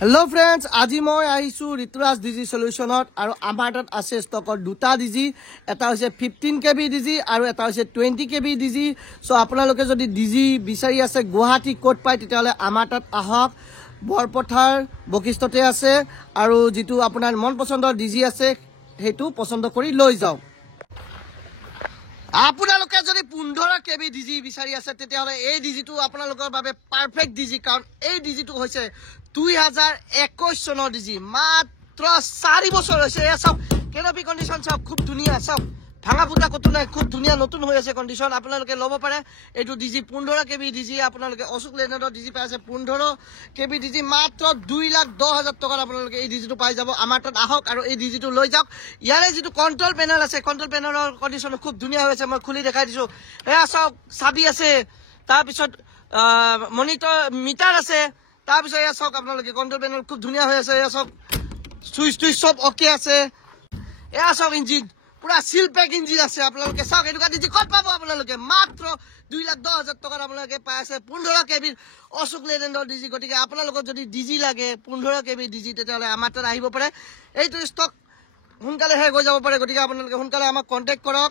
hello friends आज मैं आहिसु ऋतुराज डिजी सल्यूशनत और आमार तत आछे स्टकत दुटा डिजी एटा होइसे 15 केबी डिजी और एटा होइसे 20 केबी डिजी सो आपनालोके जदि डिजी बिचारि आछे गुवाहाटी कोट पाय तेतियाले आमार तत आहक बरपथार बकिष्ठते आछे और जितु आपनार मन पसंदर डिजी आछे हेतु पसंद करि लई जाओ আপোনালোকে যদি 15 কেবি ডিজি বিচাৰি আছে তেতিয়াহলে এই ডিজিটো আপোনালোকৰ বাবে পাৰফেক্ট ডিজি কাৰণ এই ডিজিটো হৈছে 2021 চনৰ ডিজি মাত্ৰ 4 বছৰ হৈছে এ সব কেনপি কন্ডিশন সব খুব ধুনিয়া সব ভাঙা ফুটা কত নাই খুব ধুনিয়া নতুন হৈ আছে কন্ডিশন আপোনালোকে লব পাৰে এইটো ডিজি 15 কেবি ডিজি আপোনালোকে অশোক লেনেডৰ ডিজি পাই আছে 15 কেবি ডিজি মাত্ৰ 2,10,000 টকা আপোনালোকে এই ডিজিটো পাই যাব আমাৰ তাত আহক আৰু এই ডিজিটো লৈ যাওক ইয়াৰে যেটো কন্ট্ৰোল পেনেল আছে কন্ট্ৰোল পেনেলৰ কন্ডিশন খুব ধুনিয়া হৈ আছে মই খুলি দেখাই দিছো এয়া সব চাবি আছে তাৰ পিছত মনিটৰ মিটাৰ আছে তাৰ পিছত এয়া সব আপোনালোকে কন্ট্ৰোল পেনেল খুব ধুনিয়া হৈ আছে এয়া সব সুইচ সব ওকে আছে এয়া সব ইঞ্জিন পুরা সিল প্যাক ইঞ্জিন আছে আপোনালোকে চাওক এটুকা ডিজি কত পাব আপোনালোকে মাত্ৰ 2,10,000 টকা আপোনালোকে পাই আছে 15 কেবি অশোক লেনেডৰ ডিজি গতিকে আপোনালোকৰ যদি ডিজি লাগে 15 কেবি ডিজি তেতিয়াহলে আমাৰ তাত আহিব পাৰে এইটো ষ্টক হুনকালে হে গৈ যাব পাৰে গতিকে আপোনালোকে হুনকালে আমাক কন্টাক্ট কৰক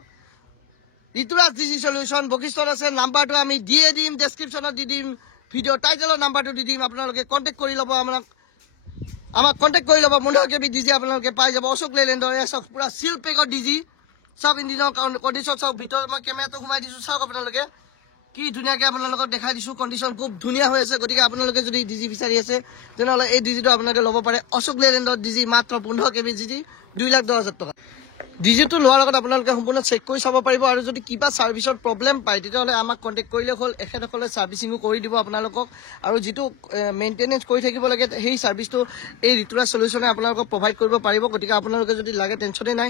ঋতুৰাজ ডিজি সলিউশন বকিষ্টত আছে নাম্বাৰটো আমি দিয়ে দিম ডেসক্ৰিপচনত দি দিম ভিডিও টাইটেলৰ নাম্বাৰটো দি দিম আপোনালোকে কন্টাক্ট কৰি ল'ব আমাক কন্টাক্ট কৰি ল'ব 15 কেবি ডিজি আপোনালোকে পাই যাব অশোক লেনেডৰ এসব পুৰা সিল প্যাকৰ ডিজি সব ইঞ্জিনৰ কন্ডিশন সব ভিতৰত মই কেমেৰাটো ঘুমাই দিছো চাওক আপোনালোকে কি ধুনিয়াকে আপোনালোকক দেখাই দিছো কন্ডিশন খুব ধুনিয়া হৈ আছে গতিকে আপোনালোকে যদি ডিজি বিচাৰি আছে তেনেহলে এই ডিজিটো আপোনালোকে ল'ব পাৰে অশোক লেনেডৰ ডিজি মাত্ৰ 15 কেবি ডিজি 2,10,000 টকা ডিজিটো লোৱাৰ লগত আপোনালোকে সম্পূৰ্ণ চেক কৰি চাব পাৰিব আৰু যদি কিবা সাৰ্ভিসৰ প্ৰবলেম পায় তেতিয়াহলে আমাক কন্টাক্ট কৰিলে হ'ল এখেতসকলে সাৰ্ভিসিংও কৰি দিব আপোনালোকক আৰু যেটো মেইনটেনেন্স কৰি থাকিব লাগে সেই সাৰ্ভিসটো এই ঋতুৰাজ সলিউশনে আপোনালোকক প্ৰভাইড কৰিব পাৰিব গতিকে আপোনালোকে যদি লাগে টেনচনে নাই